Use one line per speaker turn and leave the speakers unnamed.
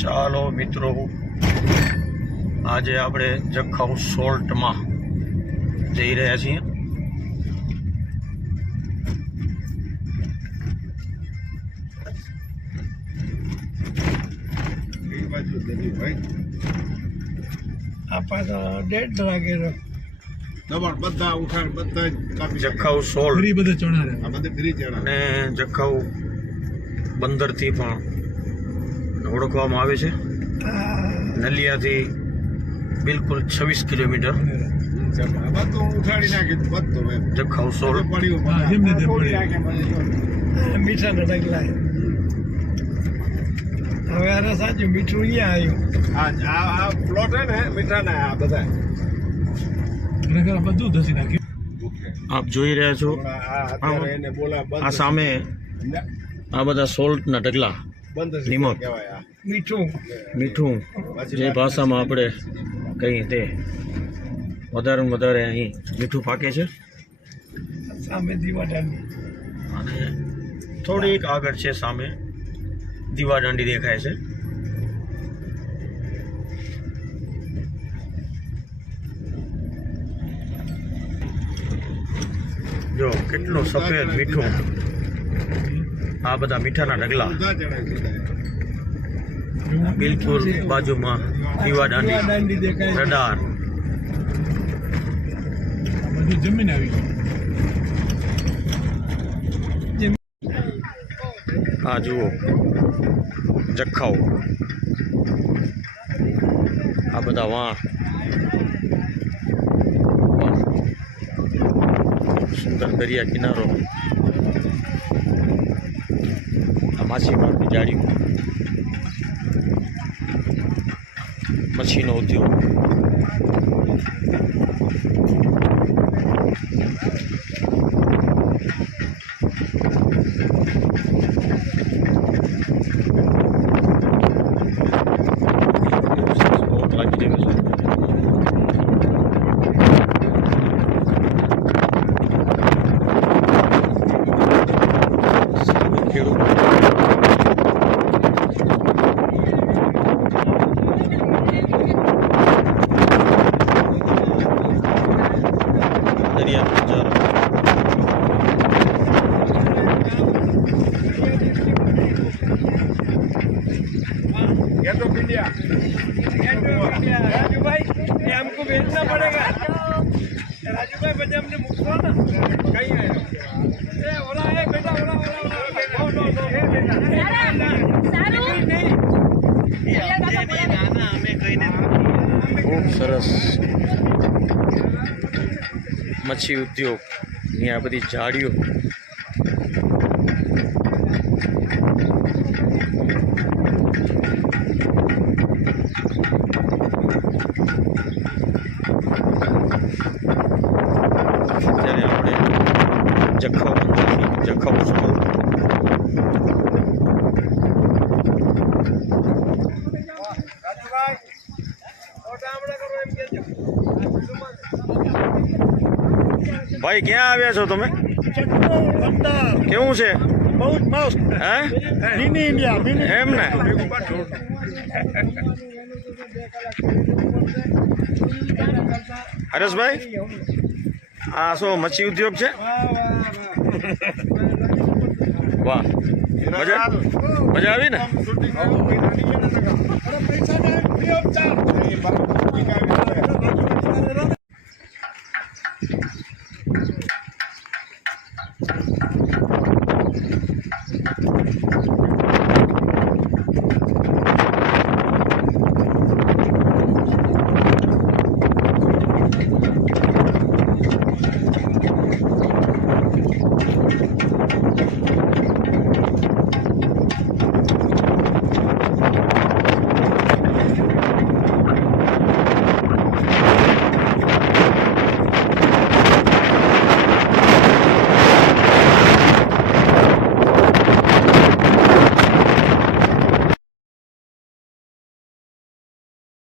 ચાલો મિત્રો આજે આપણે જખાઉ સોલ્ટમાં જઈ રહ્યા છીએ.
આપા તો ડેઢ લાગેલો
દબાણ બધા ઉઠાણ બધા જ કાપી.
સોલ્ટ.
ફરી બધા ચણા રહે
આ બધે ફ્રી ચણા.
અને જખૌ બંદરથી પણ ઓળખવામાં આવે છે. નલિયાથી બિલકુલ છવ્વીસ કિલોમીટર.
આ બધું ઉઠાડી નાખે બધું એમ
જખૌ સોલ્ટ
પડ્યું
હા, જેમને તેમ
તોડી
પડ્યું.
નાખે પછી.
મીઠા ના ડગલા હવે અરે સાચું મીઠું અહીંયા આવ્યું?
આ પ્લોટ હે ને મીઠાના આ બધા
બધું ધસી નાખ્યું.
આપ જોઈ રહ્યા છો.
આ
સામે આ બધા સોલ્ટના ઢગલા. નિમક.
મીઠું.
મીઠું. જે ભાષામાં આપણે કહીએ તે. વધારે વધારે અહીં મીઠું પાકે છે.
સામે દીવાદાંડી.
અને થોડીક આગળ છે સામે દીવાદાંડી દેખાય છે. જો કેટલું સફેદ મીઠું. આ બધા મીઠાના ઢગલા. બિલકુલ બાજુમાં દીવાદાંડી રડાર.
જમીન આવી
આ જુઓ, જખાઓ. આ બધા વાં. સુંદર દરિયા કિનારો. આ માછીમારની જાળીઓ મચ્છીનો ઉદ્યોગ બોટ લાગી રહ્યો છે સારું ખેડૂત
हमको भेजना पड़ेगा राजू भाई बजे हमने मुकवा ना
कहीं है
ए ओला है बेटा ओला ओला ओला नो नो नो है बेटा नहीं
ખૂબ સરસ મચ્છી ઉદ્યોગ ની આ બધી જાળીઓ ભાઈ ક્યાં આવ્યા છો તમે? કેવું છે?
બહુ જ મસ્ત
હે?
મિની ઇન્ડિયા મિની
એમ ને હરેશભાઈ આ શું મચ્છી ઉદ્યોગ છે? વાહ. મજા મજા આવી ને?